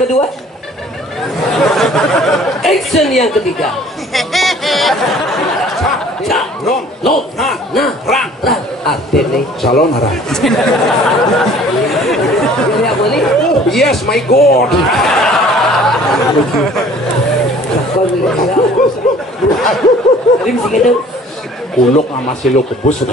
kedua, action yang ketiga. Rang. Artinya calon arah. Oh yes, my God. Tadi mesti gitu. Kuluk sama silo kebus.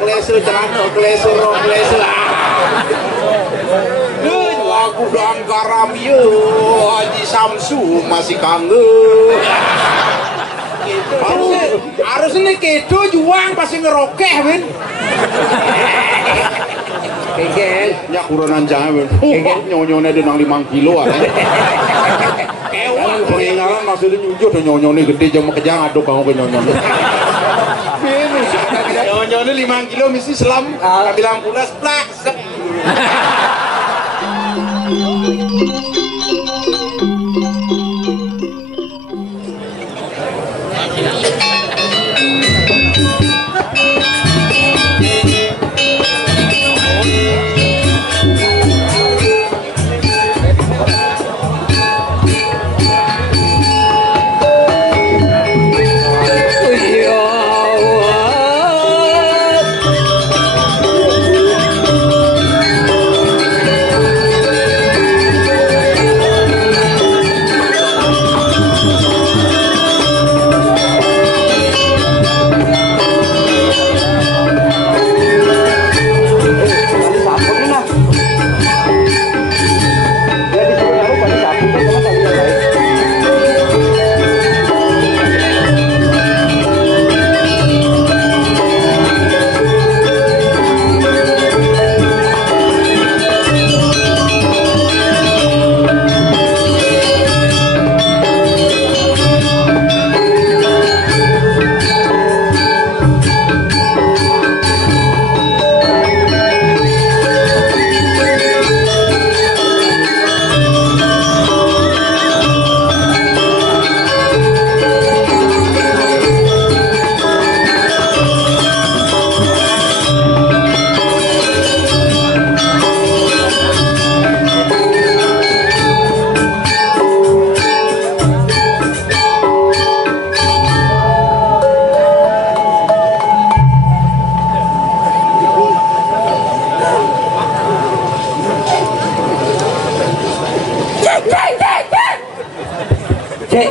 Kleser celana, kleser rok, kleser. Aku udah garam yo, Haji Samsu masih kangen. Harusnya kedo juang pasti ngerokeh, Win. Kengkel. Ya kurunan jangan, Win. Nyonyone denang 5 kilo ah. Kewan peninggalan maksudnya nyujuh dan nyonyone gede jam kejang aduk kamu ke nyonyone. Nyonyone 5 kilo mesti selam. Bilang pulas plak.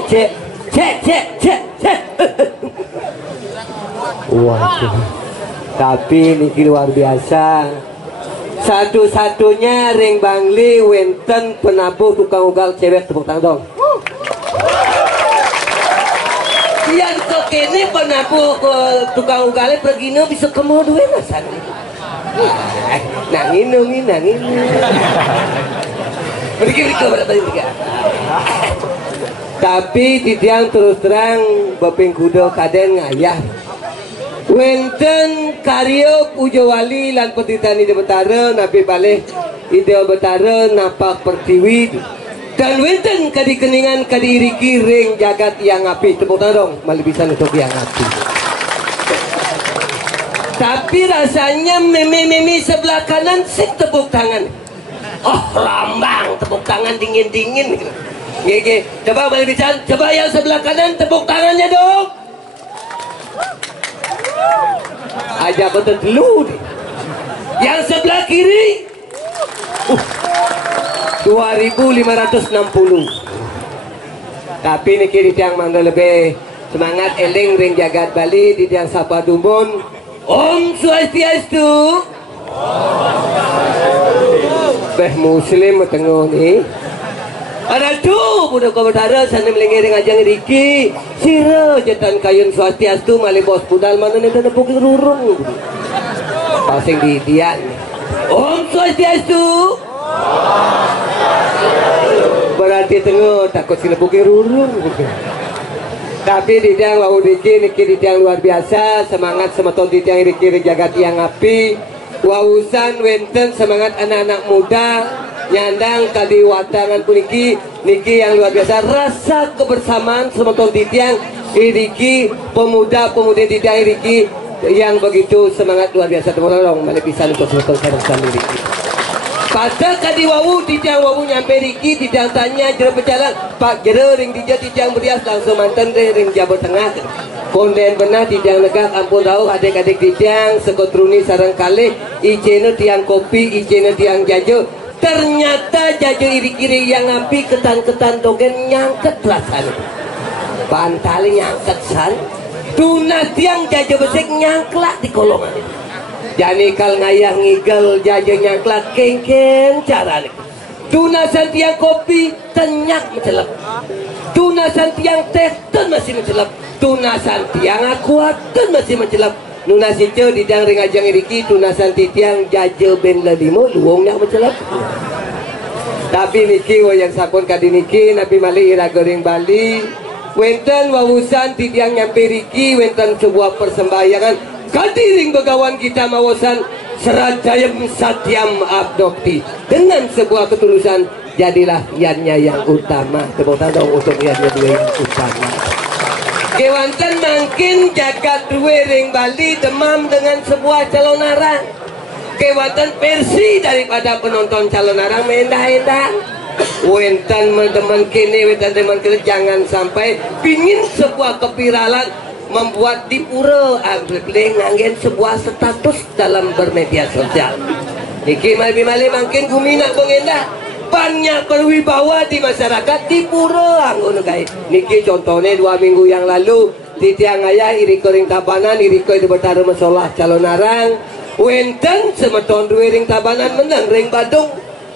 Cek. Waduh. Tapi niki luar biasa. Satu-satunya ring Bangli wenten penabuh tukang ugal cewek, tepuk tangan dong. Yang kok ini penabuh tukang ugalnya pergi bisa kemau duwe nasan. Nangin. Berikut. Tapi titiang terus terang baping kudo kaden ngayah. Wenten karyo Pujo Wali lan petitani di Betara nabi balik ide Betara napak pertiwi dan wenten kadi keningan kadi iriki ring jagat yang api. Tepuk tangan dong malah bisa untuk yang api. Tapi rasanya meme sebelah kanan sik tepuk tangan. Oh lambang tepuk tangan dingin gitu. Gege, coba balik bicara, coba yang sebelah kanan tepuk tangannya dong. Aja betul dulu. Yang sebelah kiri 2560. Tapi ini kiri tiang mangga lebih semangat eling ring jagat Bali di tiang Sapa Dumbun. Om Swastiastu. Beh muslim tengok ni. Ada tu budak Betara sana melengiring ajang Riki sira jetan kayun Swastiastu mali bos budal mana ni tanda pukul rurung pasing di dia. Om Swastiastu. Berarti tengok takut sila pukul rurung. Tapi di tiang wau Riki niki di tiang luar biasa semangat semeton di tiang Riki jagat yang api wausan wenten semangat anak-anak muda nyandang kali watangan puniki niki yang luar biasa rasa kebersamaan semeton titiang iriki pemuda-pemudi titiang iriki yang begitu semangat luar biasa teman-teman melebisan untuk selesai sendiri. Pada kadi wawu tijang wawu nyampe Riki tijang tanya jero berjalan Pak jero ring tijang berias langsung mantan ring Jawa Tengah konden benar tijang negak ampun tahu adik-adik tijang sekotruni sarang kali ijeno tiang kopi ijeno tiang jajo ternyata jajo iri-iri yang api ketan-ketan togen nyangket rasanya pantali nyangket san tunas tiang jajo besek nyangklak di kolongan itu. Jani kal ngayah ngigel jaja nyangklak kengken cara nih. Tunasan tiang kopi tenyak mencelep. Tunasan tiang teh ten masih mencelep. Tunasan tiang akuat ten masih mencelep. Nunas itu di dang ring ajang iriki tunasan tiang jaja ben lelimo luong yang mencelep. Tapi niki yang sakun kadi niki nabi mali ira goreng Bali. Wenten wawusan tiang nyampe riki wenten sebuah persembahyangan. Kadiring begawan kita mawasan serajayam satyam abdokti dengan sebuah ketulusan jadilah iannya yang utama tepuk tangan untuk iannya dua yang utama kewanten mungkin jagat dua ring Bali demam dengan sebuah calon arang kewanten versi daripada penonton calon arang mendah-endah wenten teman kini wenten teman kini jangan sampai pingin sebuah kepiralan membuat di pura agregle nganggen sebuah status dalam bermedia sosial. Niki mali makin gumina pengendah banyak berwibawa di masyarakat di pura anggono guys. Niki contohnya 2 minggu yang lalu di tiang ayah iriko ring tabanan iriko di bertaruh masalah calon arang wenten semeton dua ring tabanan menang ring Badung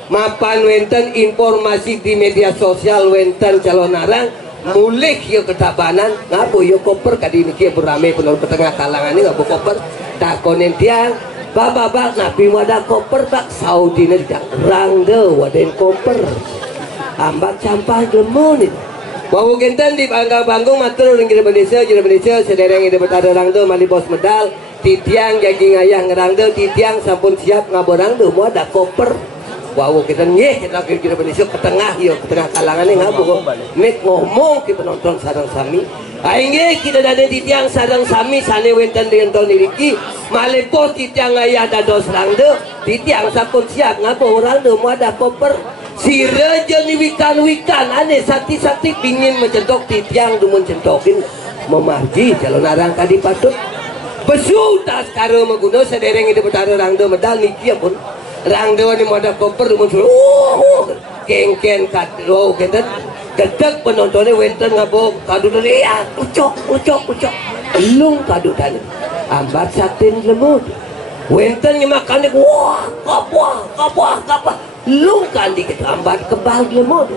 mapan wenten informasi di media sosial wenten calon arang mulih yo ketabanan ngapu yo koper kadi niki berame penol petengah kalangan ini ngapu koper takonen tiang babak nabi wadah koper tak Saudi nih rangde waden koper ambak campah lemon bawa genten di bangga-banggung matur ring Indonesia sedereng ide betara rangde mali bos medal titiang jaging ayah ngerangde titiang sampun siap ngaborangde wadah koper wow kita nyeh kita kira Indonesia ke tengah yo ke tengah kalangan ini ngabu mek ngomong kita penonton sarang sami aing kita ada di tiang sarang sami sane wenten dengan tahun niki malepos di tiang ayah dados rangde di tiang sapun siap ngabu rangde mau ada koper si rejo ni wikan aneh sakti pingin mencentok di tiang dumun centokin memarji calon arang kadi patut besu tas karo meguna sedereng ide betara rangde medal niki pun rangde ni moda koper muncul kengken kadro kedet gedek penontonnya wenten ngabo kadu ya ucok lung kadu tadi ambat satin lemut wenten nyemakane wah kapah lung kandi kita ambat kebal lemut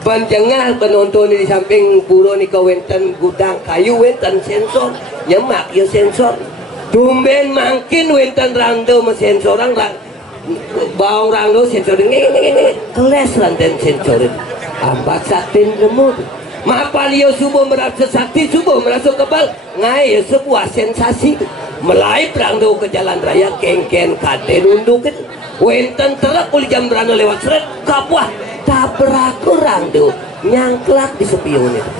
panjangah penonton di samping puro ni ka wenten gudang kayu wenten sensor nyemak yo sensor tumben makin wenten rangde mesensorang bawang rangdo sensor ini keles ranten sensor ambat satin lemut mapan yo subuh merasa sakti subuh merasa kebal ngai sebuah sensasi melaip rangdo ke jalan raya kengken kade nundukin wenten terak uli jam berano lewat seret kapuah tabraku rangdo nyangklak di spion itu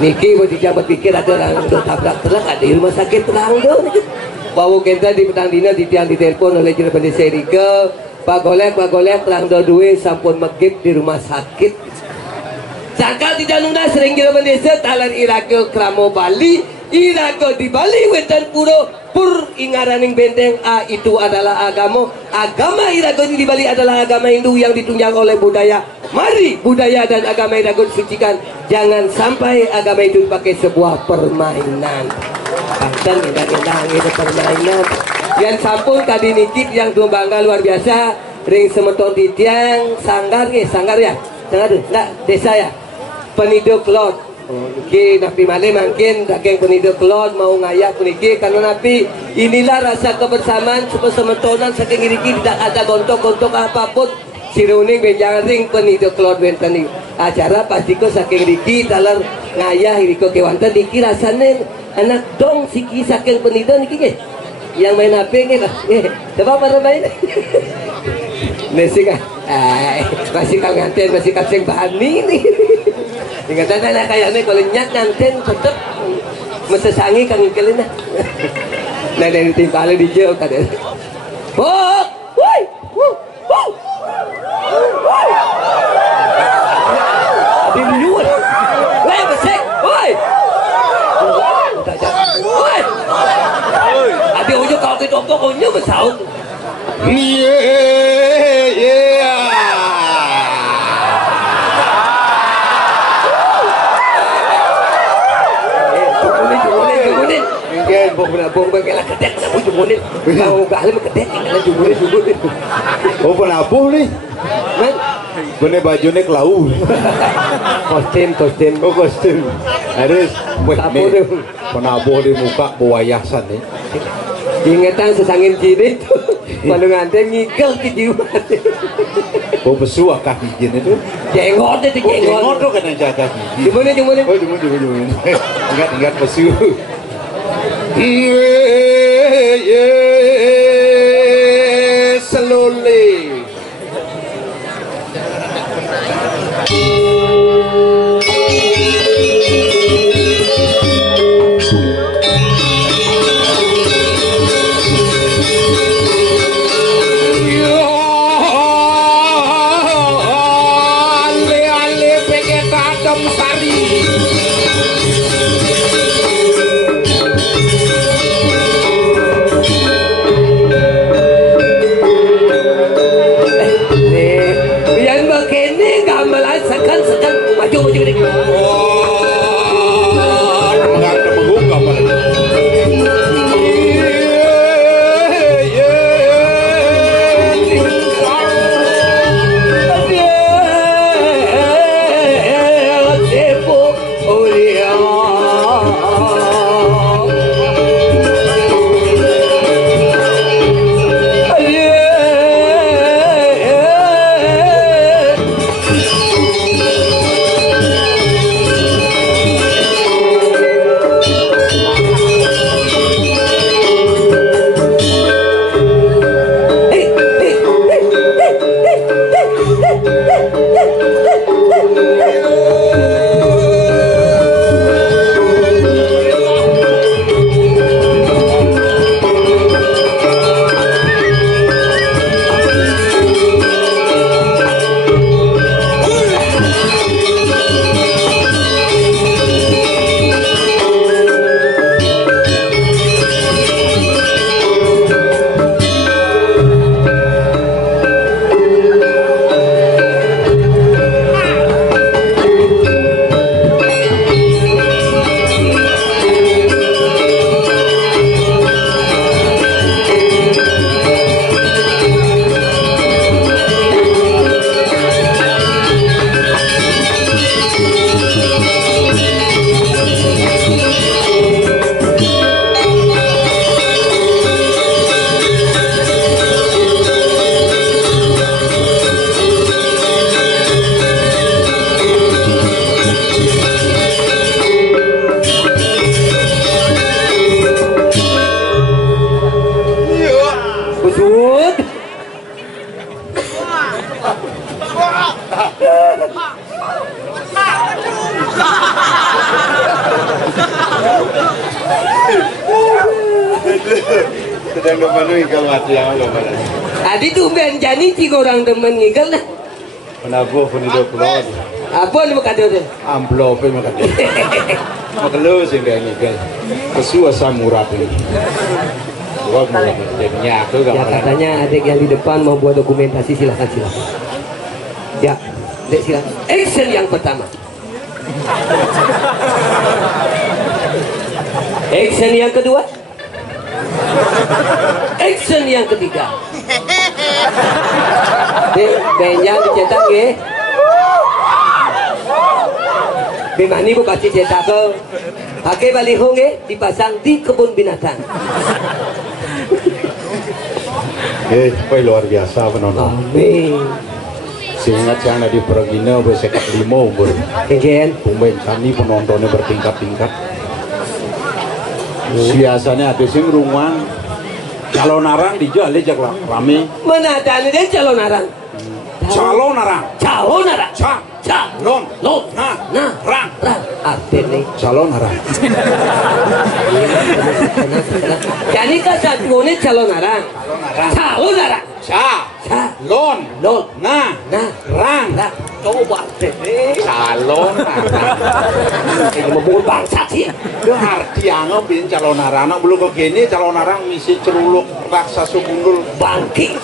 niki mau dijabat pikir ada rangdo tabrak terak ada di rumah sakit rangdo bawa kita di petang dina di tiang ditelepon oleh juru pendesa Erika Pak Golek rangdo duwe sampun megip di rumah sakit sangka tidak nuna sering juru pendesa talan irake kramo Bali irake di Bali wetan puro pur ingaraning benteng itu adalah agama irake di Bali adalah agama Hindu yang ditunjang oleh budaya mari budaya dan agama irake disucikan jangan sampai agama itu dipakai sebuah permainan Pantan indah-indah itu permainan yang sampun kadi nikit yang bangga luar biasa ring semeton titiang sanggar ya enggak desa ya peniduk lot niki napi male mungkin daging peniduk lot mau ngayak niki karena napi inilah rasa kebersamaan semetonan saking niki tidak ada gontok-gontok apapun siruning benjang ring peniduk lot wenten acara pasti ko saking niki talar ngayah riko kewanten niki rasane anak dong siki saking penida niki yang main HP nggih coba pada main nasi kan masih kang nganten masih kasing bahan ini ingatan anak kayaknya kalau nyak nganten tetep mesesangi kang ikelina Nenek ditimpali di jauh kadang. Oh, woi, Adi luar, woi besek, woi, woi, Adi ujung kau ke toko ujung bersaut. Bong bengkelah kedet sabu jumunin kalau gahlim kedet tinggal jumunin oh penabuh nih men bener bajunya kelau kostum oh kostum harus nih penabuh di muka buayasan nih ingetan sesangin kiri itu kalau nganteng ngigel di jiwa oh besuah kaki jin itu jenggot itu jenggot tuh kan yang jaga gigi jumunin oh jumunin ingat besuh slowly sedang demen ngigal mati yang lo malah. Adi tuh ben jani tiga orang demen ngigal dah. Penabuh pun hidup pulau. Apa ni muka dia? Amplop pun muka dia. Makalo sih nggak ngigal. Kesua samurat ini. Gua mau jadinya aku ya katanya adik yang di depan mau buat dokumentasi silakan. Ya, adik silakan. Action yang pertama. Action yang kedua. Action yang ketiga. Benja dicetak ke. Bimani bu kasih cetak ke. Pakai baliho dipasang di kebun binatang. Luar biasa penonton. Amin. Seingat yang ada di Pergina bersekat 5 umur. Kegen. Pemain tani penontonnya bertingkat-tingkat. Biasanya ada sing rungan calon narang dijual aja rame. Mana ada nih calon narang? Calon narang. Calon narang. Calon. Rang. artinya calon arang. jadi kan satunya calon arang. Calon arang. Lon. Nah. Rang. Nah, coba Calon arang. ini mau bangsa sih. Itu arti anggapin calon arang. Belum begini calon arang misi ceruluk raksasa gundul. Bangki.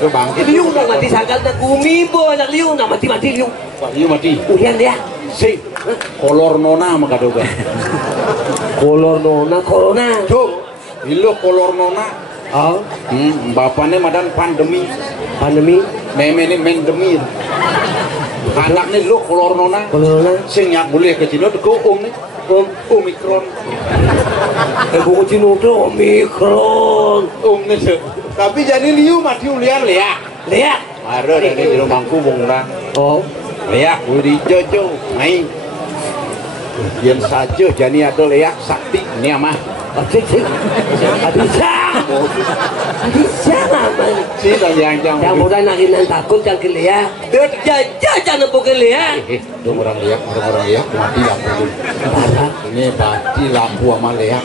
Itu bangkit. Liung nak mati sangkal nak gumi bo anak liung nak mati liung. Iya mati. Ulian dia. Si. Kolor nona maka doga. Kolor nona corona. Tuh. Ilo kolor nona. Oh, Bapaknya madan pandemi. Meme ini mendemir. Anaknya lo kolor nona. Sing nyak boleh ke Cina tuh nih. Omikron. Buku Cina tuh Omikron. Nih tuh. Tapi jadi liu mati ulian liak. Ada dari di rumahku bongdang. Oh, Liak udi jojo main. Yang saja jadi ada liak sakti ini amah. Bisa aman. Si yang mudah nakinan takut yang kelia. Jangan bukan lia. Orang liak mati lampu. Ini mati lampu sama liak.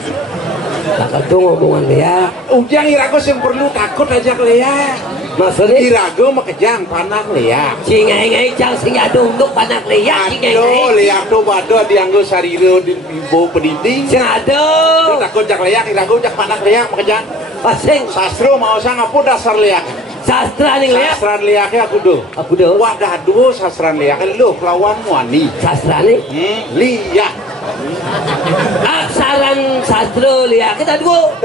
Takut tuh ngomongan lia. Ujang irago yang perlu takut aja liak. Maksudnya irago makejang panak liak. Singai jang singa dunduk panak liak. Aduh liak tuh bado dianggo sariro di bau pedinding. Sing aduh. Takut jak liak irago jak panak liak makejang. Pasing Sastro mau sang apa dasar liak. Sastra nih liak. Sastran liaknya aku do. Wah dadu sastran liak lu lawan muani. Sastra nih. Liak. Aksaran sastra liak kita dua.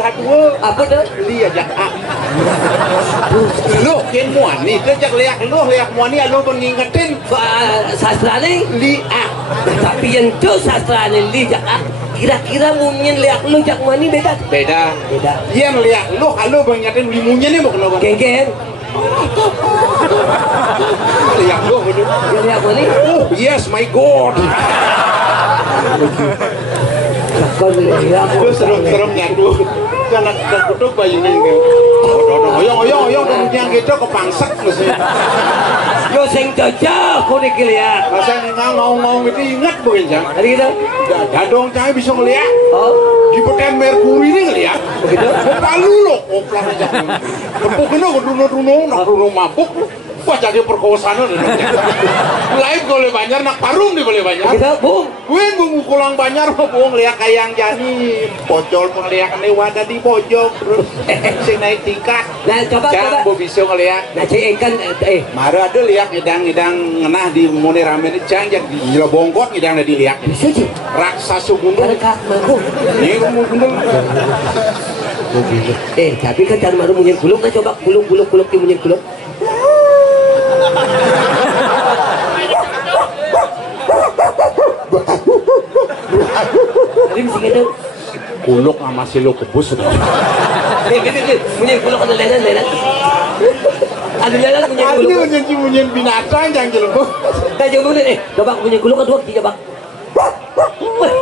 Apa tuh? Liak jak a. Lu ken muani tu jak liak muani lu mengingetin sastra nih liak. Tapi yang tu sastra nih liak. Kira-kira mungkin liak lu jak muani beda. Yang liak lu mengingetin limunya nih mau kenapa? Geng. Liak lu betul. Liak muani. Oh yes my god. Itu serem nyatu. Karena kutuk bayi ini. Oyong yang gitu kepangsek mesti. Yo sing cocok kuning lihat. Rasanya ngomong itu ingat bukan jang. Hari kita. Dadong cai bisa ngeliat. Oh. Di peten Merkuri ini ngeliat. Begitu. Palu loh oplang aja. Tepuk kena keduno mabuk. Wah jadi perkosaan live boleh banyak nak parung di boleh banyak kita bung bung kulang banyak bung lihat kayang jadi pojol penglihat lewat di pojok terus si naik tingkat nah coba bu bisa ngelihat nah cek ikan mara ada lihat ngidang ngenah di mone rame ini cang yang gila bongkot ngidang ada dilihat bisa sih raksasa gundul kak mampu ini gundul tapi kan jangan maru munyin kuluk nah coba kuluk di munyin kuluk Tadi mesti gitu. Kuluk sama silo kebus. Munyin kuluk ada lenan. Ada lenan munyin kuluk. Ada munyin binatang yang jelek. Dah jauh ni. Coba munyin kuluk kedua kita bang.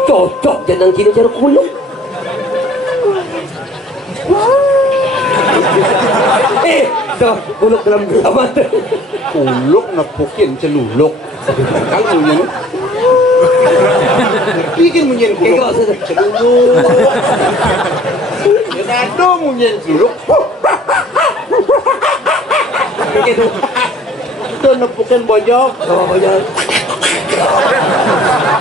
Cocok jenang cina cara kuluk. Tuh, kuluk dalam gelamat. Kuluk nepukin celuluk. Kan munyin. Bikin munyin kuluk. Celuluk. Ya ada munyin celuluk. Begitu. Itu nepukin bojok. Oh, bojok.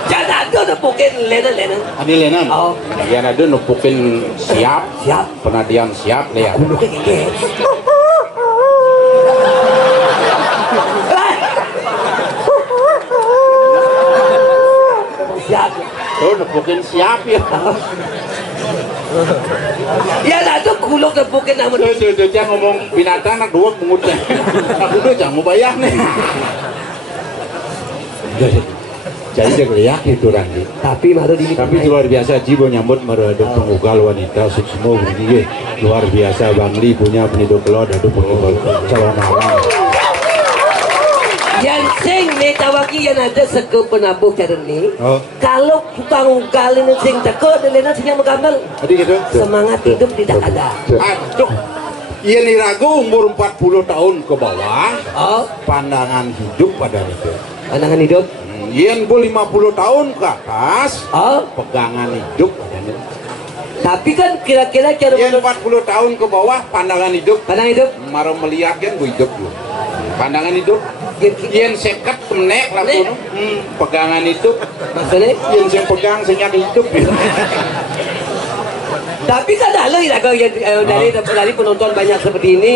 Jangan ada nepukin lenan. Ada lenan. Oh. Yang ada nepukin siap. Penadian siap lihat. Kuluknya gede. Siap. Tuh nepukin siap ya. Ya ada kuluk nepukin nama. Tuh jangan ngomong binatang nak dua pengutnya. Aku tuh jangan mau bayar nih. Jadi jangan lihat itu Randi. Tapi maru di. Tapi luar biasa Jibo nyambut maru ada pengugal wanita suksmo begini. Luar biasa Bangli punya peniduk kelod ada pengugal calon arang. Yang sing netawaki yang ada seke penabuh cara ni. Kalau tukang ugal ini sing teko delena sing menggambar. Jadi gitu. Semangat hidup tidak ada. Aduh. Iya nih ragu umur 40 tahun ke bawah. Oh. Pandangan hidup pada itu. Pandangan hidup. Yen bu 50 tahun ke atas, pegangan hidup. Tapi kan kira-kira cara Yen 40 tahun ke bawah pandangan hidup. Pandangan hidup. Maro melihat kan bu hidup bu. Pandangan hidup. Yen seket menek lah kuno. Pegangan hidup. Maksudnya? Yen sing pegang sing hidup. Tapi kan ada dari penonton banyak seperti ini.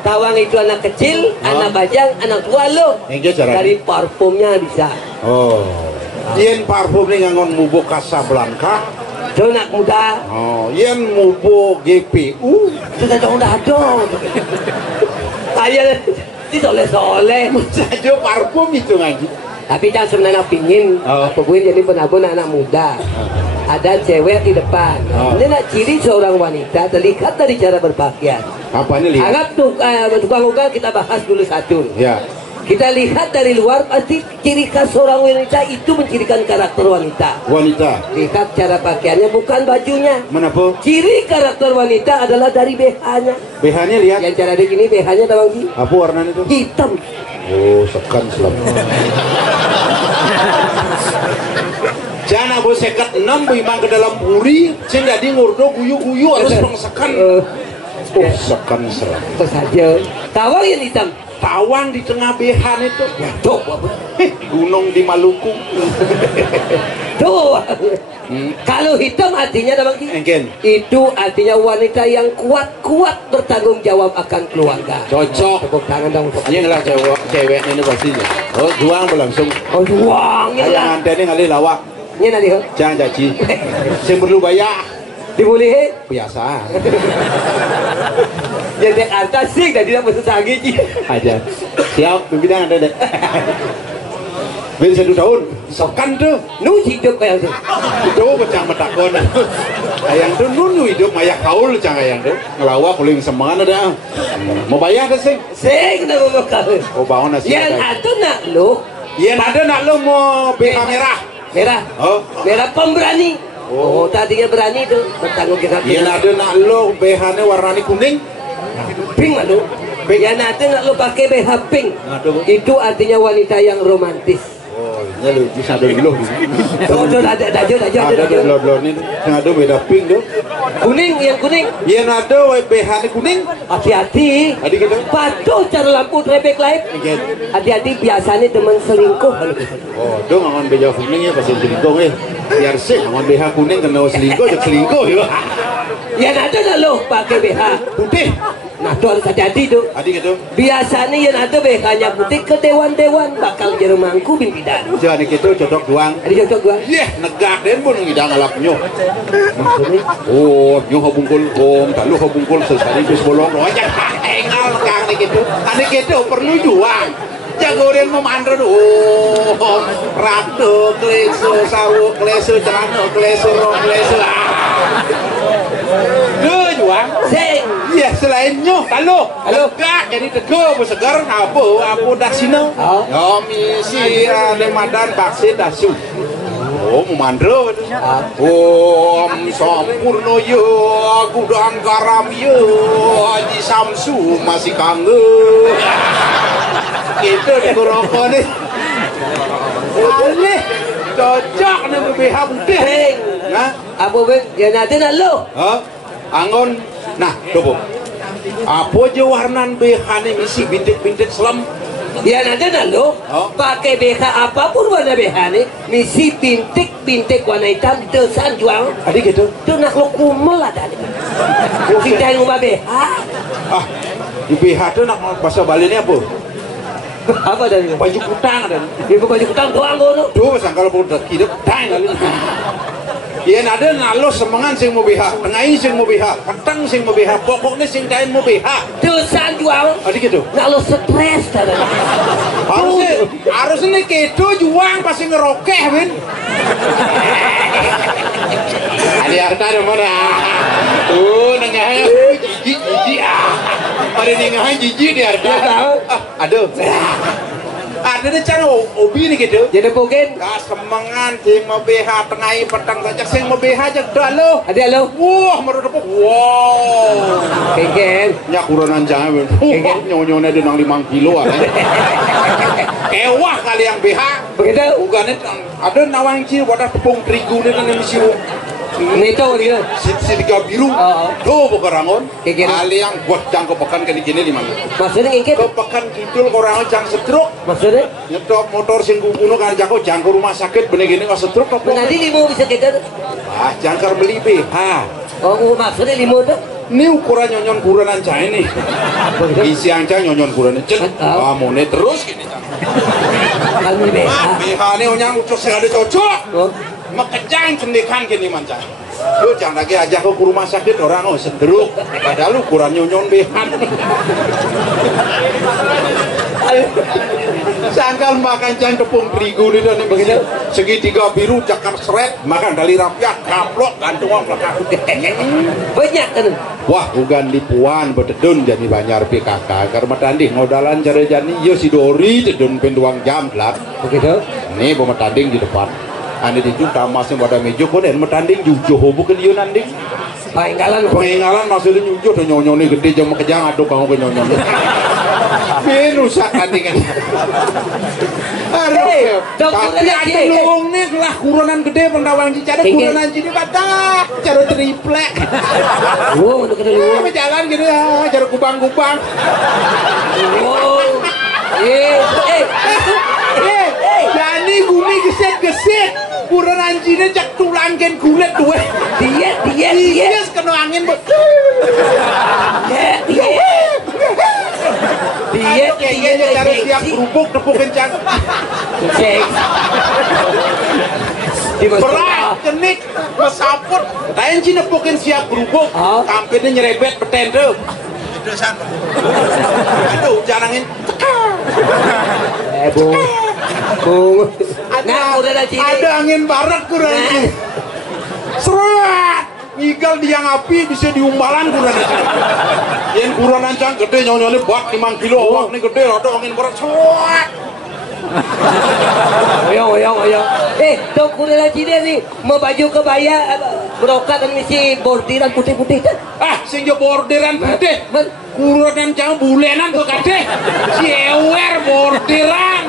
Tawang itu anak kecil, anak bajang, anak tua lo. Dari parfumnya bisa. Oh. Yen parfum ini ngangon mubo Casablanca. Itu anak muda. Oh, yen mubo GPU. Sudah jauh dah dong. Ayah di soleh-soleh. Saja parfum itu ngaji. Tapi jangan sebenarnya pingin pokoknya jadi penabung anak muda. Ada cewek di depan. Ini nak ciri seorang wanita terlihat dari cara berpakaian. Apa ini lihat? Anggap tukang ugal kita bahas dulu satu. Ya. Kita lihat dari luar pasti ciri khas seorang wanita itu mencirikan karakter wanita. Wanita. Lihat cara pakaiannya bukan bajunya. Kenapa? Ciri karakter wanita adalah dari BH-nya. BH-nya lihat. Yang cara begini BH-nya Bang Ji. Apa warnanya itu? Hitam. Oh, sekan selam. Jangan abu sekat 6 bimang ke dalam puri, sehingga di ngurdo guyu-guyu harus pengsekan. Oh, sekan selam. Itu saja. Tawang yang hitam. Tawang di tengah BH itu. Ya, tuh. Gunung di Maluku. Tuh. Kalau hitam artinya apa Bang? Itu artinya wanita yang kuat bertanggung jawab akan keluarga. Cocok. Tepuk tangan dong. Ini lah cewek ini pastinya. Oh, juang berlangsung. Oh, juang ya. Jangan tadi ngali lawak. Ini nanti ho. Jangan jaji. Sing perlu bayar. Diboleh. Biasa. Jadi atas sih tadi dah masuk sagi. Aja. Siap pimpinan ada deh. Beli 1 tahun. Sekan tuh. Nu hidup kayak tu. Itu pecah metakon. Ayang tuh nu hidup maya kaul cang ayang tuh. Ngelawak kuling semangat ada. Mau bayar dah sing. Sing nak bakal. Oh bawa nasi. Yang ada nak lo. Yang ada nak lo mau BH merah. Merah. Oh. Merah pemberani. Oh, tadinya berani tu. Bertanggung jawab. Yang ada nak lo BH-nya warnanya kuning. Pink malu. Yang ada nak lo pakai BH pink. Itu artinya wanita yang romantis. Oh, ini lu bisa dulu. Oh, ada. Ada blor ini. Yang ada beda pink tuh. Kuning, yang kuning. Yang ada BH-nya kuning. Hati-hati. Adik gitu. Patuh cara lampu traffic light. Hati-hati biasanya teman selingkuh. Oh, dong ngangon BH kuning ya pasti selingkuh ya. Biar sih ngangon BH kuning kena selingkuh jadi selingkuh ya. Yang ada nak lo pakai BH putih. Nah, tu harus hati-hati tu. Adik gitu. Biasanya yang ada BH-nya putih ke dewan-dewan bakal jadi mangku pimpinan. Jangan gitu cocok doang. Ada cocok gua. Yeh, negak den pun ngidang ngalap nyo. Oh, nyo hobungkul om, lalu hobungkul sesari bis bolong. Oh, jangan engal negak nih gitu. Adik gitu perlu juang. Jagoren memandro oh, rado kleso sawo kleso celana kleso rok kleso. Duh juang. Sing. Iya selain nyo, halo, gak jadi tego segar apa dah sino. Yo misi ada madan bakse dasu. Oh memandro. Om sampurno yo gudang garam yo Haji Samsu masih kangen. Itu di rokok nih. Alih cocok nih BH putih. Nah, apa be? Yang ada nak lo. Angon. Nah, coba. Apa aja warnan BH nih misi bintik-bintik selam. Yang ada nak lo. Pakai BH apapun warna BH nih, misi bintik-bintik warna hitam desan jual. Adik gitu. Tu nak lo kumel ada. Kita yang ubah BH. Di BH tu nak bahasa Bali ni apa? Apa dari baju kutang dan ibu baju kutang doang gono. Tuh sangkal udah hidup tang kali. Iya ada nalo semangan sing mau BH, tengahnya sing mau BH, petang sing mau BH, pokoknya sing kain mau BH. Dosan jual. Adik gitu. Nalo stres dah. Harusnya kedo juang pasti ngerokeh win. Ada harta ada mana? Tuh nengahnya jijik. Ada nengahnya jijik di harta. Aduh. Ada deh cang obi nih gitu. Jadi mungkin Gas kemengan sing mau BH tengahi petang saja sing mau BH aja dah lo. ada lo. Wah, merodok. Wow. Kengken. Nya kuronan jangan. Wah, nyonyone ada nang 5 kilo ah. Ewah kali yang BH. Begitu. Ugane ada nawang cil wadah tepung terigu nih kan misi. Nito gitu. Tiga biru. Tuh bukarangon. Kali yang buat jangkau pekan kali gini 5. Maksudnya ngikit. Ke pekan kidul orang jang setruk. Maksudnya? Nyetop motor sing kuno kan jangkau rumah sakit bener gini kok setruk kok. Nanti limo bisa kita. Ah, jangkar beli BH. Oh, maksudnya limo tuh. Ini ukuran nyonyon kuranan cah ini. Isi angca nyonyon kuranan cet. Ah, mone terus gini. Kalau beli BH. BH ini onyang ucok sekali cocok. Makejang cendekan gini manca. Lu jangan lagi ajak ke rumah sakit orang oh senderuk. Padahal lu kurang nyonyon BH. Sangkal makan jang tepung terigu di dalam begini segitiga biru cakar seret makan dari rapiak kaplok gantung uang belakang Banyak kan. wah bukan dipuan betedun jadi banyak PKK karena tanding modalan cara jani yo si Dori tedun penduang jam gelap Begitu. ini pemetanding di depan ane di juta masih pada meja kau dan metanding jujo bukan dia nanding pengingalan maksudnya nyujo dan nyonyone gede jam kejang aduk kamu ke nyonyone berusak tandingan tapi ada lubung nih lah kuronan gede pendawang cicara kuronan cini batak cara triplek Wow, untuk kena limo. jalan gitu ya cara kubang-kubang Wow. jadi gumi geset-geset kuronan cini cak tulangkan kulit tuh dia kena angin Dia kayaknya cara siap kerupuk tepuk kencang berat kenik mesaput lain cina nepukin siap kerupuk kampirnya nyerebet peten tuh aduh janangin Bung. ada angin barat kurang serat ngigal di yang api bisa diumbalan kurang yang kurang ancang gede nyonyolnya buat 5 kilo awak nih gede ada angin barat serat Oyong. Dok kurang cina nih mau baju kebaya brokat dan misi bordiran putih-putih kan? Sehingga bordiran putih kurang ancang bulenan tuh kade si ewer bordiran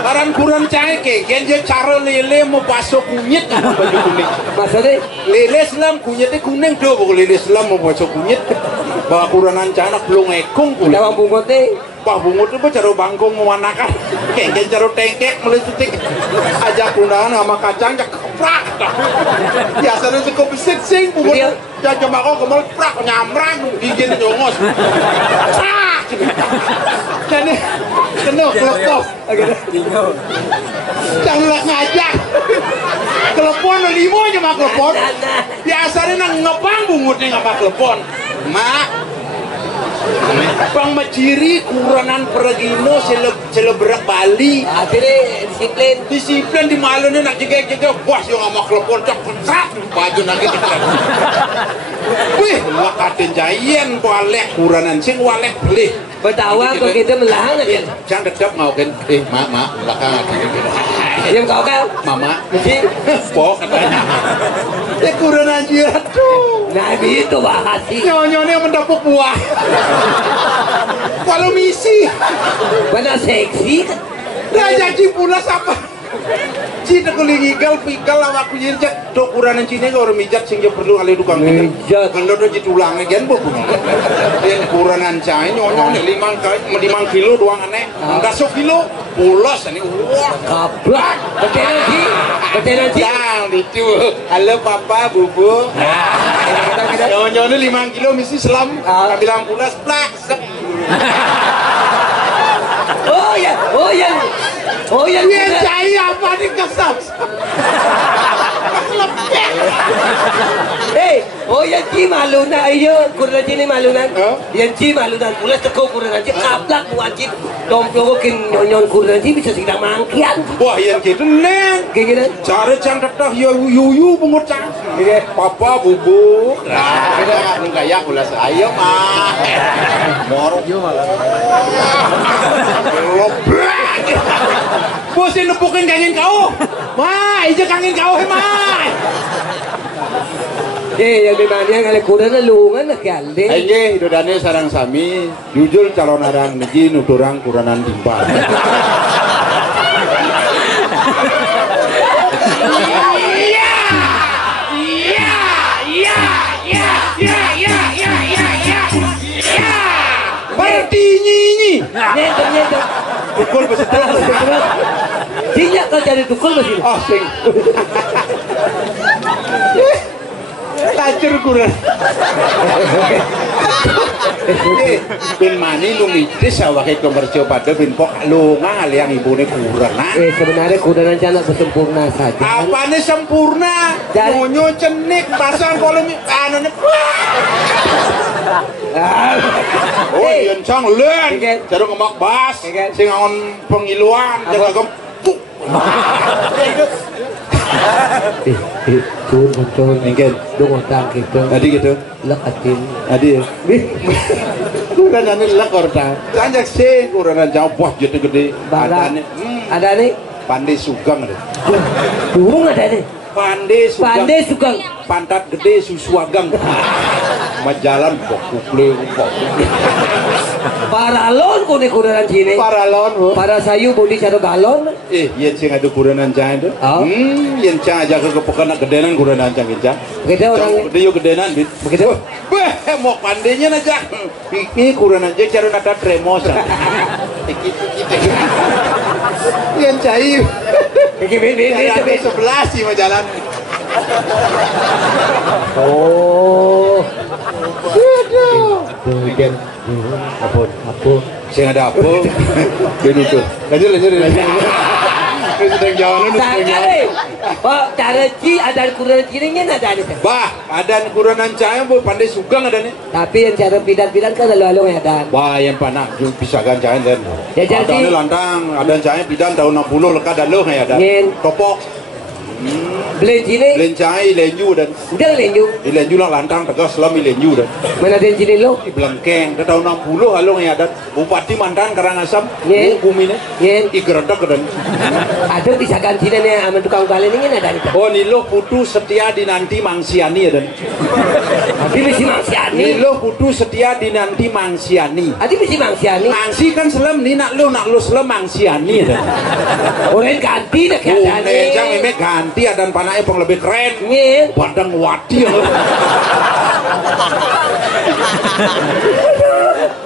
barang kurang cahaya kayaknya cara lele mau pasok kunyit baju kuning Maksudnya? lele selam kunyitnya kuning tuh bukan lele selam mau pasok kunyit bahwa kurang ancang anak belum ngekung kulit Dawang bungut nih. Pak bungut itu cara bangkong memanakan kayaknya cara tengkek meletutik ajak undangan sama kacang jak keprak biasanya cukup besar sing bungut jak jembako kemal prak nyamrang gigit nyongos jadi kena kelepos jangan ngajak kelepon limo aja mah kelepon biasanya nang ngepang bungutnya ngapa kelepon mak Bang Majiri kuranan peragino selebrak Bali. Akhirnya disiplin di malunnya nak jaga bos yang sama kelepon cak pecat baju nak kita. Wih, wakatin jayen walek kuranan sing walek beli. Bertawang kok kita melahang aja. Jangan dedap mau kan? Mak belakang aja. Yang kau kan? Mama. Mesti. Pok katanya. Kuranan jirat tuh. Nah itu bahas sih. Nyonya mendapuk buah. Kalau misi. Mana seksi kan? Raja Cipulas apa? Cina kuligigal pikal awak kujirjak do kuranan Cina ke orang mijat sehingga perlu kali dukang mijat kalau do ditulangnya gian bu yang kuranan Cina nyonya 5 kilo doang aneh enggak 10 kilo pulas ini wah kablak betul lagi yang itu halo papa bubu nyonya 5 kilo misi selam bilang pulas plak Oh ya, cai apa nih kesal? Yang ci malunan ayo, kurang cini malunan. Yang ci malunan, pulas teko kurang aja kaplak wajib. Domplo kin nyon kurang aja bisa sidang mangkian. Wah yang gitu neng. Kayak gitu. Cara cang tetap yuyu bungut cang. Papa bubuk. Nah, lu kayak ulas ayo mah. Moro. Lobrak. Bos nepukin kangin kau. Mah, ija kangin kau mah. Yang dimana yang ada kuda nalungan nak kalde. Aye, dodane sarang sami, jujur calon arang niki nuturang kuranan timbal. Bertinyi. Nyentong. Tukul besetel. Sinyak kau cari tukul masih. Ah, sing. Tajur kurang. Bin mani lu mitis awake komercio pada bin pok lu ngal yang ibune kurang. Sebenarnya kuda rencana sempurna saja. Apane sempurna? Ngonyo cenik pasang kolom anane. Oh, yen cang len. Jaro ngemak bas. Sing ngon pengiluan jaga gempuk. Tur betul. Mungkin dong otak gitu. Tadi gitu. Lekatin. Tadi. Kurang ane lek orta. Tanjak sih kurang jauh wah jadi gede. Adane. Ada nih. Pandai sugang deh. Burung ada nih. Pandai sugang. Pantat gede susuagang. Majalan pokokle. Paralon kone kudaran sini. Paralon. Para sayu bodi caro galon. Yen sing ada kudanan cang itu. Yen cang aja kepekan gedenan kudanan cang kita. Begitu orang. Dia gedenan bit. Begitu. Beh, mau pandainya aja. Ini kudanan aja caro nata tremos. Gitu. Yen cai. Ini sebelah sih majalan. Oh. Aduh. Apa? Saya ada apa? Begitu. Lanjut. Sedang jalan lu. Pak, cara ci ada kuda cirinya ada nih. Bah, ada kuranan cahaya bu pandai sugang ada nih. Tapi yang cara pidan-pidan kan lalu ada. Wah, yang panah bisa kan cahaya dan. Ya jadi. Ada lantang, ada cahaya pidan tahun 60 lekat ada lo kayak ada. Topok. Belencai lenju dan udah lenju lah lantang tegas selami lenju dan mana ada sini lo di Belengkeng tahun 60 halong ya ada Bupati Mantan Karangasem hukum ini igeredak dan ada bisa ganti nih sama tukang kali ini ada oh nilo putu setia dinanti mangsiani dan tapi mesti mangsiani nilo putu setia dinanti mangsiani adi mesti mangsiani mangsi kan selem ni nak lo selem mangsiani dan orang ganti dah keadaan ini jangan ini ganti ada panahnya peng lebih keren Padang Wadi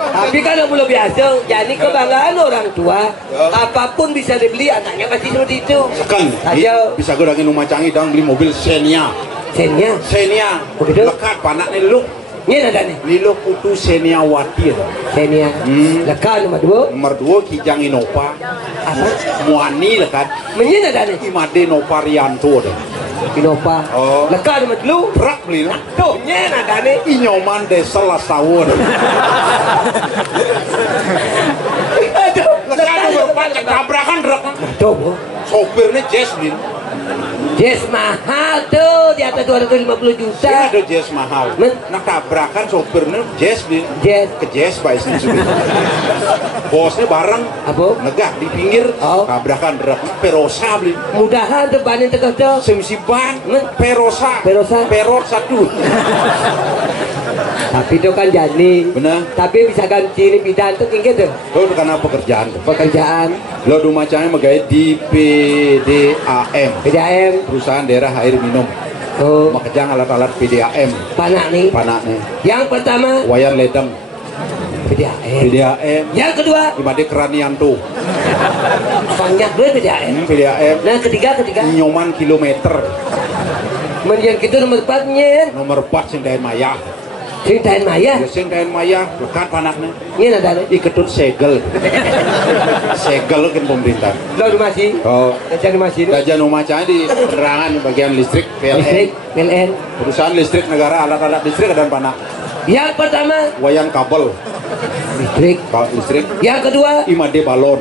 tapi kan belum biasa jadi kebanggaan orang tua apapun bisa dibeli anaknya pasti seperti itu kan bisa gue lagi rumah canggih dan beli mobil Xenia lekat panahnya lu ini ada nih Lilo Putu Xenia Wadi lekat nomor 2 Kijang Innova apa? Muani lekat menyen ada nih Imade Nova Rianto Innova lekat nomor 2 berak beli tuh nyen ada nih Inyoman Desa Lasawur aduh lekat nomor 4 tabrakan berak tuh sopirnya Jasmine Jazz mahal tuh di atas 250 juta. Ada jazz mahal. Nah tabrakan sopirnya jazz ke jazz pak istri bosnya bareng negah di pinggir tabrakan berat perosa beli mudahan depannya tegak semisiban perosa satu tapi itu kan jadi benar tapi bisa ganti ini bidan tuh tinggi tuh lo karena pekerjaan lo rumahnya megaya di PDAM perusahaan daerah air minum makejang alat-alat PDAM panak nih yang pertama wayan ledeng PDAM yang kedua Imade Kranianto banyak dua PDAM nah ketiga nyoman kilometer yang gitu nomor 4 nomor 4 Sindain Maya lekat panaknya ini ada nih iketut segel kan pemerintah lo rumah sih Gajan rumah di penerangan bagian listrik PLN perusahaan listrik negara alat-alat listrik dan panak yang pertama wayang kabel listrik yang kedua Imade balon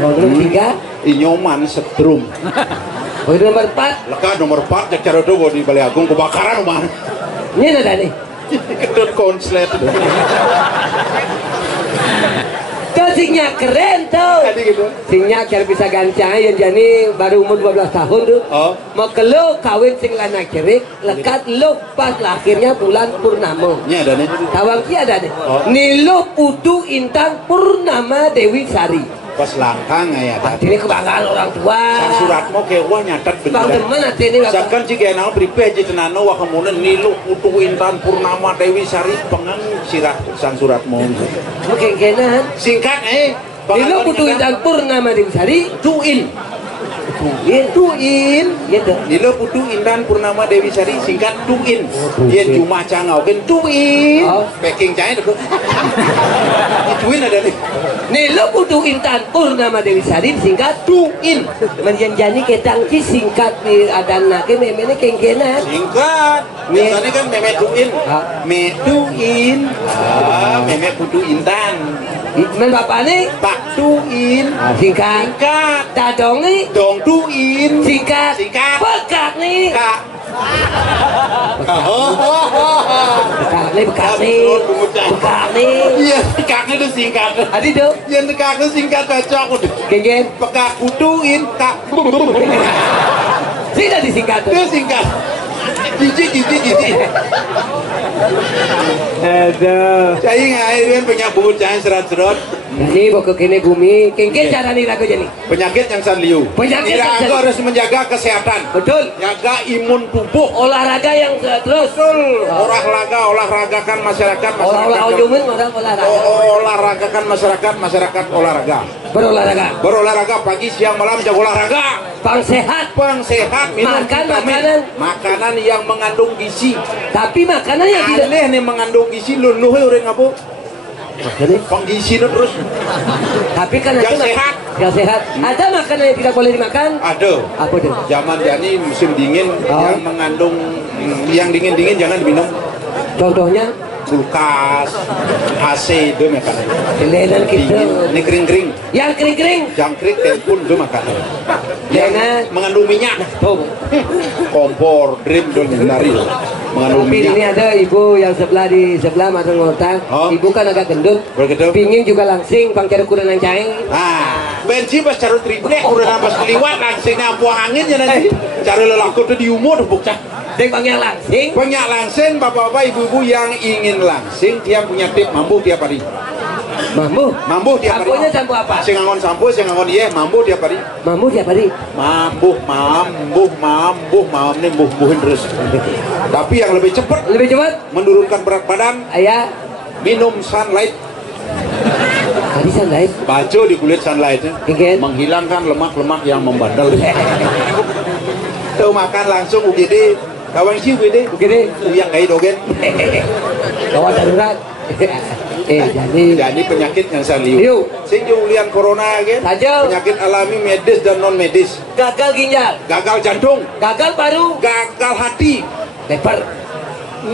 ketiga Inyoman setrum Oh, itu nomor 4. Leka nomor 4 cek cara dogo di Balai Agung kebakaran rumah. Ini ada nih. Kedut konslet. Tuh singnya keren tuh. Tadi gitu. Singnya kira bisa gancang ya jadi baru umur 12 tahun tuh. Oh. Mau ke lo kawin sing lana kirik lekat lo pas lahirnya bulan purnama. Ini ada nih. Tawang ki ada deh. Oh. Nilo Putu Intan Purnama Dewi Sari. Pas langkang ya. Ini kebanggaan orang tua. Sang suratmu kayak wah nyatet Bang bener. temen hati ini Sakan jika nang pripeh aja tenano wah kemudian Nilo Putu Intan Purnama Dewi Sari pengen sirat sang suratmu. Oke kenan. Singkat Nilo Putu Intan Purnama Dewi Sari. Tuin. Tuin. Gitu. Nilo Putu Intan Purnama Dewi Sari singkat Tuin. Dia cuma cangau kan Tuin. Packing cahaya itu. Tuin ada nih. Nilo Putu Intan Purnama Dewi Sari singkat Tuin. Menjanjani ketangki singkat di adana ke memene kengkenan. Singkat. Biasanya kan Meme Tuin. Metuin. Meme Putu Intan. Men bapak nih Pak Tuin. singkat. Singkat. Dadong nih Dong Tuin. singkat. Singkat. Bekak nih. Kak. Bekak nih, bekak nih. Bekak nih. Iya, kakaknya itu singkat. Adi dong. Yang kakaknya singkat cocok udah. Kengken. Pekak Putuin. Kak. Tidak disingkat. Itu singkat. Gigi. Aduh. Saya ngair punya bubut cahaya serat-serat. Ini pokok ini bumi. Kengken cara nih ragu jadi. Penyakit yang sanliu. Penyakit yang Aku sanliu. harus menjaga kesehatan. Betul. Jaga imun tubuh. Olahraga yang terus. Betul. Olahragakan masyarakat. Olahragakan masyarakat olahraga. Berolahraga pagi siang malam jago olahraga. Pang sehat. Minum vitamin. Makanan. Makanan yang mengandung gizi. Tapi makanan yang tidak. Aneh nih mengandung gizi luluh udah ngabu. Penggizi terus. Tapi kan yang itu sehat. Yang sehat. Ada makanan yang tidak boleh dimakan. Ada. Apa itu? Zaman ini musim dingin yang mengandung yang dingin jangan diminum. Contohnya Kulkas, AC itu makanan. Kelenan kita. Ini kering. Yang kering. Jangkrik telepon itu makanan. Jangan Mengandung minyak. Tuh. Kompor, dream dan hindari. Mengandung Tapi ini minyak. ada ibu yang di sebelah mata ngotang. Oh. Ibu kan agak gendut. Bergeduk. Pingin juga langsing pang cara kuda nang caing. Benci pas cara triplek udah nampas keliwat langsing buang angin ya nanti. Cara lelaku tuh di umur bukcah. Dek pang yang langsing. Banyak langsing bapak-bapak ibu-ibu yang ingin langsing dia punya tip mampu tiap hari. Mampu tiap hari. Sampunya sampo apa? Sing ngangon sampo, sing ngangon iya mampu tiap hari. Mampu tiap hari. Mampu nih buhin terus. Tapi yang lebih cepat menurunkan berat badan, Ayah. minum sunlight. Tadi sunlight. Baco di kulit sunlightnya Kengken. menghilangkan lemak-lemak yang membandel. Tuh makan langsung UGD. Kawan sih UGD. Yang kayak dogen. Kawan darurat. Jadi penyakit yang sanliu. Sing julian corona kan. Penyakit alami medis dan non medis. Gagal ginjal. Gagal jantung. Gagal paru. Gagal hati. Leper.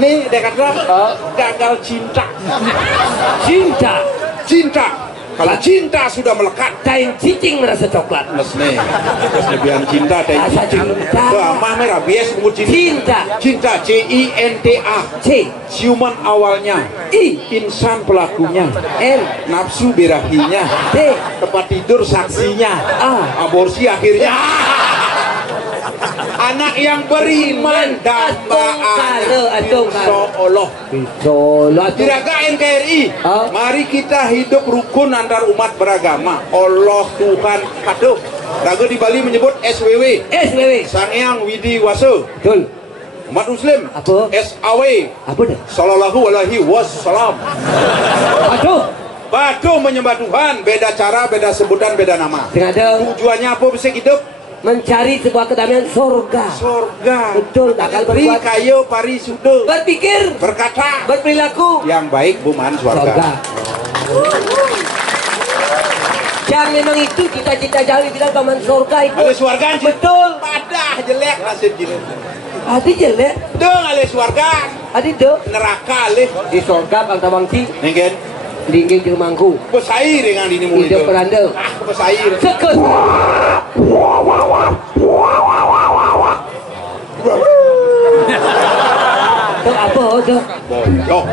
Nih dekat gagal cinta. Cinta. Kalau cinta sudah melekat, Kain cicing merasa coklat. Mas biar cinta Rasa cinta. Amah merah bias cinta. Cinta CINTA. C. Ciuman awalnya. I. Insan pelakunya. N. Nafsu birahinya. D. Tempat tidur saksinya. A. Aborsi akhirnya. Anak yang beriman dambaan Allah. Diraga NKRI. Mari kita hidup rukun antar umat beragama. Allah Tuhan. Aduh, lagu di Bali menyebut SWW. Sangyang Widi Waso. Betul. Umat Muslim. Apa? SAW. Apa dah? Sallallahu alaihi wassalam. Aduh. Batu menyembah Tuhan, beda cara, beda sebutan, beda nama. Tujuannya apa bisa hidup? Mencari sebuah kedamaian surga. Betul. Takal berbuat. Kayo pari sudo. Berpikir. Berkata. Berperilaku. Yang baik buman surga. Yang memang itu cita-cita jauh bilang paman surga itu. Ale surga. Betul. Padah jelek nasib gini. Adi jelek. Dong ale surga. Adi dong. Neraka ale. Di surga bang tawangki. Nengken. Lingging Jermangku. Pesair dengan ini mulai. Hidup peranda. Pesair. Sekut. bojok? Bojok.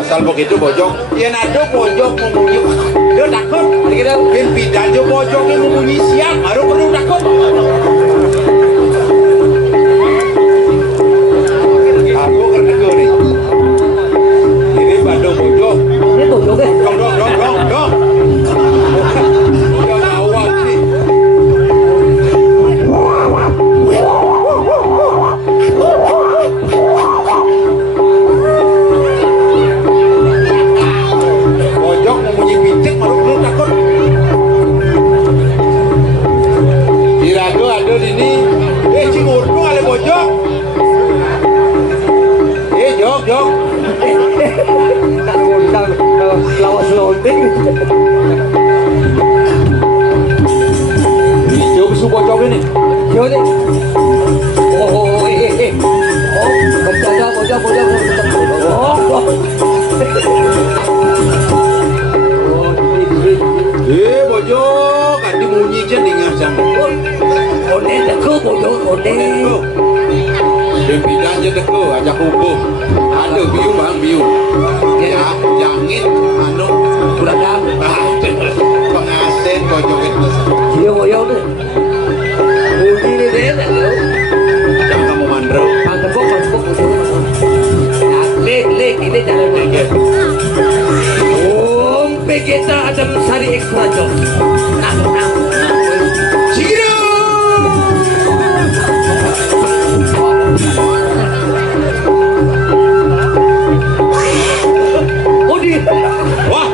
Asal begitu bojok. Yen ada bojok memunyi. Dia takut. Yen pidato bojoknya memunyi siap, baru perlu takut. Aku kerja nih. Ini bado bojok. Ini bojok ya? Dong. Udah awal sih. Bojok memunyi pincek baru perlu takut. Dirago ada ini. Cingurdu kali bojok. Jok. Lawas lonting. Hijau besu bojok ini. Yo nih. Oh, Bojok, kadi munyi je dengar sang. Onde deko bojok onde. Pimpinan je deko ajak hubung. Ada biu bang biu. Ya, jangit anu Buradam. Pengasen bojok itu. Dia boyong deh. Munyi ni deh. Jangan kamu mandro. Pantepok bojok. Lek ini jalan lagi. Kita ada Sari Extra Job. Nah. Ciro. Wah.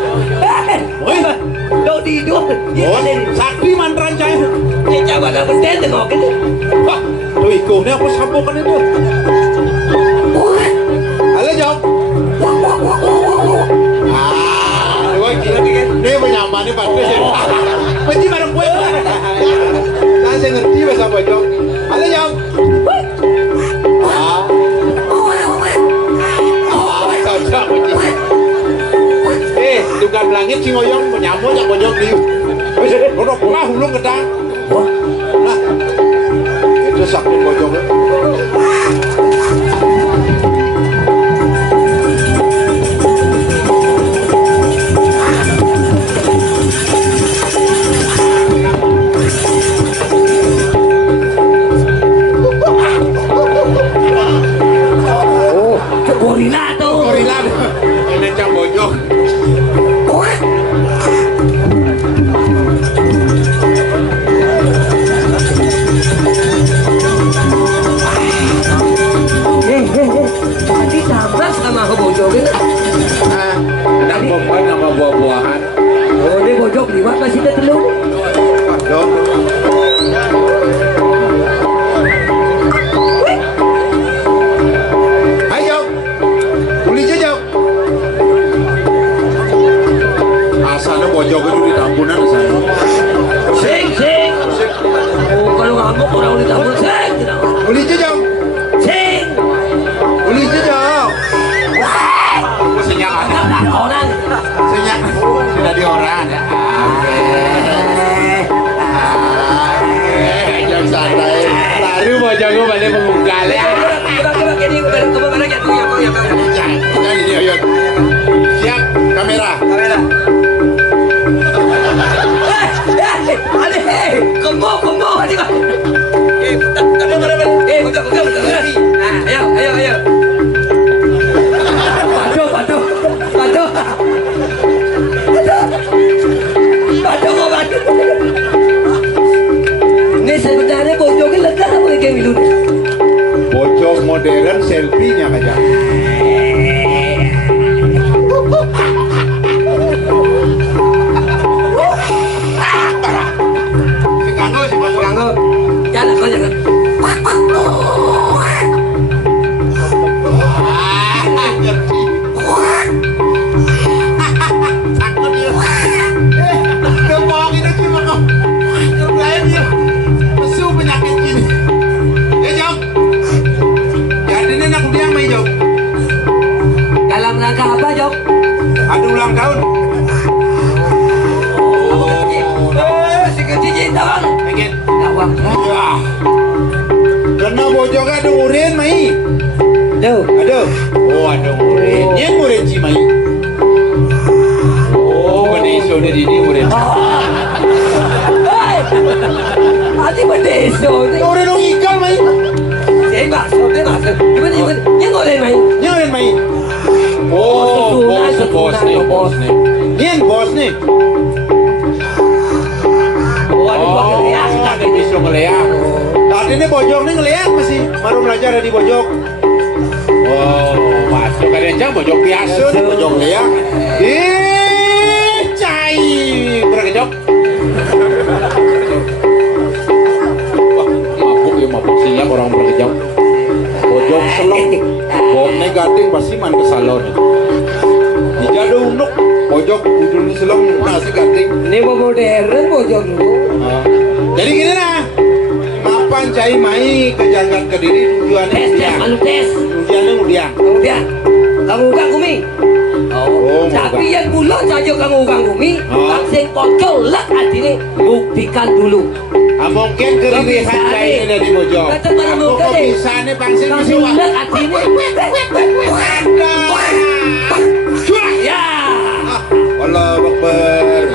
Đâu đi được. Sakti mantra saya. Dia coba dah betul tengok ini. Wah, tuh ikonnya aku sambungkan itu. Halo Jom. Ini menyamani Patrick ya. Benci bareng gue. Nah, saya ngerti bahasa bojok. Halo Jom. Cocok benci. Tukang langit si ngoyong menyamuk yang bojok di. Rodok lah hulung ketang. Nah, itu sakit bojoknya. Gorila ini cang bojok. Tadi tabrak sama aku bojok itu. Enak bomban sama buah-buahan. Oh, ini bojok liwat masih ada telur. Dok. Ayo. Uli jejak. Asalnya bojok itu di tampunan saya. Sing. Oh, kalau ngamuk orang di tampun sing. Uli jejak. Sing. Uli jejak. Senyak Orang. Senyak. Sudah di orang. Jangan santai. Lalu bojokku balik mengungkal ya. Jadi dia ayo. Siap kamera. Kamu. Ayo. Bantu. Ini sebenarnya bojoknya lega apa kayak gitu? Bojok modern selfie-nya aja. Ganggu. Jangan kau jangan. Dalam rangka apa, Jok? Ada ulang tahun. Si kecil tawang. Pengen. Tawang. Karena bojoknya ada urin, Mai. Aduh. Oh, ada murid. Nya murid Cimai. Oh, beneso dari ini murid. Ati beneso. Murid dong ikan mai. Saya maksudnya. Gimana? Nya ngoren mai. Nya ngoren mai. Oh, bos nih. Nyen bos nih. Oh, tadi bisa ngeliat. Tadi ini bojok nih ngeliat masih. Baru belajar di bojok. Oh, masuk kadang bojok biasa nih bojok ngeliat. Cai berkejok. Wah, mabuk siap orang berkejok. Bojok selong. Boknya gading pasti main ke salon. Dijado unuk. Bojok ujung selong nasi gading. Ini mau modern bojok dulu. Jadi gini nah, mapan cai mai ke Janggat Kediri tujuannya tes. Tujuannya kemudian. Kamu ugang kumi. Oh, tapi yang mula saja kamu ugang kumi, langsung pocol lah artinya buktikan dulu. Mungkin kerilihan cai ini dari bojok. Aku kok bisa nih pangsin masih wak. Artinya. Ya. Allah Akbar.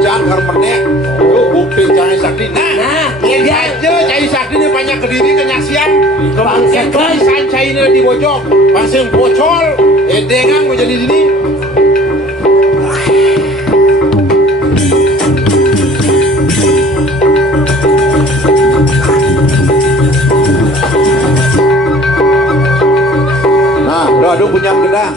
Jangan menek. Bukti cai sakti. Nah, ini aja cai sakti ini banyak Kediri kenyaksian. Kemudian kebiasaan cai ini di bojok. Langsung bocol. Edengan mau jadi ini. Nah, udah ada punya gedang.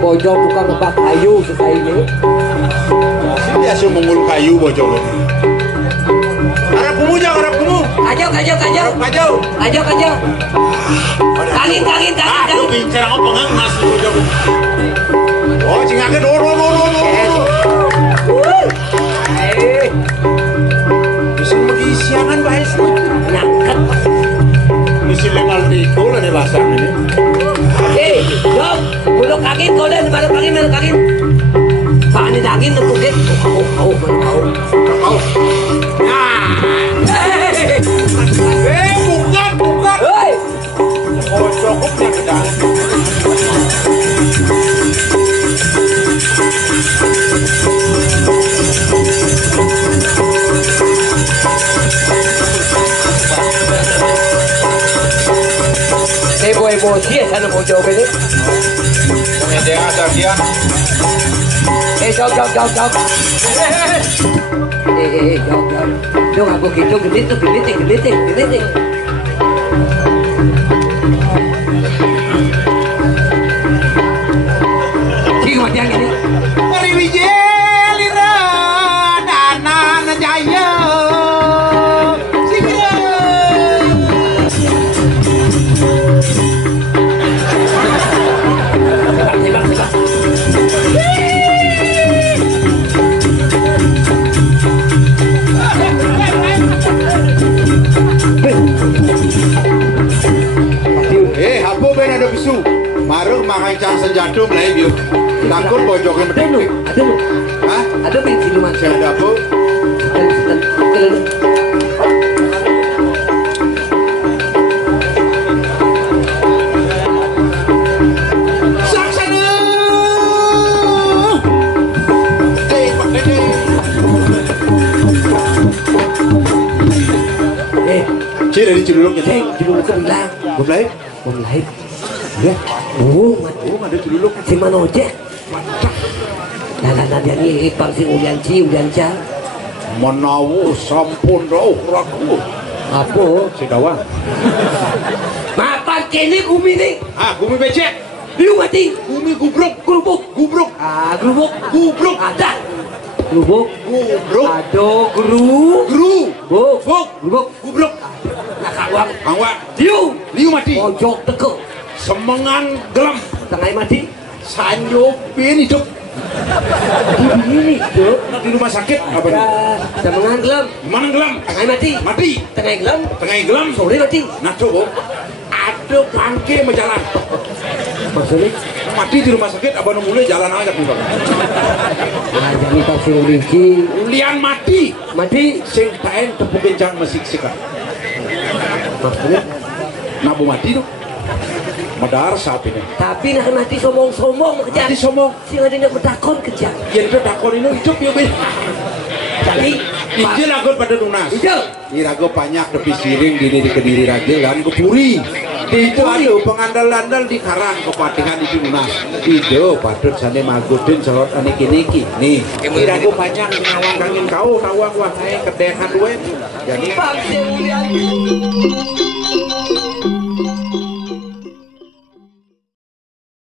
Bojok bukan ngebak kayu sekali ini. Masih biasa mengul kayu bojok. Harap kumu. Kajau. Kagin. Aku bincang aku pengang masih bojok. Oh, cingake dor. Bisa magisiangan bahas Nyangket. Bisa 5 lah nih bahasa ini. Jom, bulog kagin, kau dah baru kagin. Panik daging tu kudet. Kau. Bukan. Hei. Oh, cukupnya kedang. Emosi sana bojok ini. Dia saja. Jom. Jom. Dong aku gitu gelitik. Cik macam ini. Dari Wijeli Rencang senjadu mulai yuk. Takut bojokin medek. Ada lu. Hah? Ada bensin lu mas. Siapa bu? Saksana. Cik dari Ciluluknya. Cek, Ciluluk ke bilang. Bom lain? Bom lain. Ya. Ada Ciluluk. Si Manojek. Nah dia ngirip bang si Ulianca. Menawu sampun rauh raku. Apa? Si Dawang. Mapan kene gumi nih. Gumi becek. Liu mati. Gumi gubruk. Gubruk. Gerubuk. Gubruk. Ada. Gerubuk. Aduh, Gerubuk. Gubruk. Nakawang. Angwa. Liu mati. Pojok teko. Semengan gelam. Tengah mati. Sanyo pin hidup. Ini tuh Di rumah sakit. Apa nih? Semengan gelam. Mana gelam? Tengah mati. Mati. Tengah gelam. Sore mati. Nah coba. Ada bangke menjalan. Maksudnya? Mati di rumah sakit. Apa mulai jalan aja nih bang? Jadi pasti ulinci. Ulian mati. Sing tain tepuk kencang masih sikat. Maksudnya? Nabu mati tuh. Medar saat ini. Tapi nak mati sombong kerja. Mati sombong. Si ada nak bertakon kerja. Ya itu takon ini hidup ya ben. Jadi Ije lagu pada lunas. Ije. Irago banyak tapi siring di kediri raja dan kepuri. Di itu ada pengandal-andal di karang kepatihan itu lunas. Ijo patut sane magutin selot aniki-niki. Nih, irago banyak ngawang kangin kau nawang wahai kedekan duwe. Jadi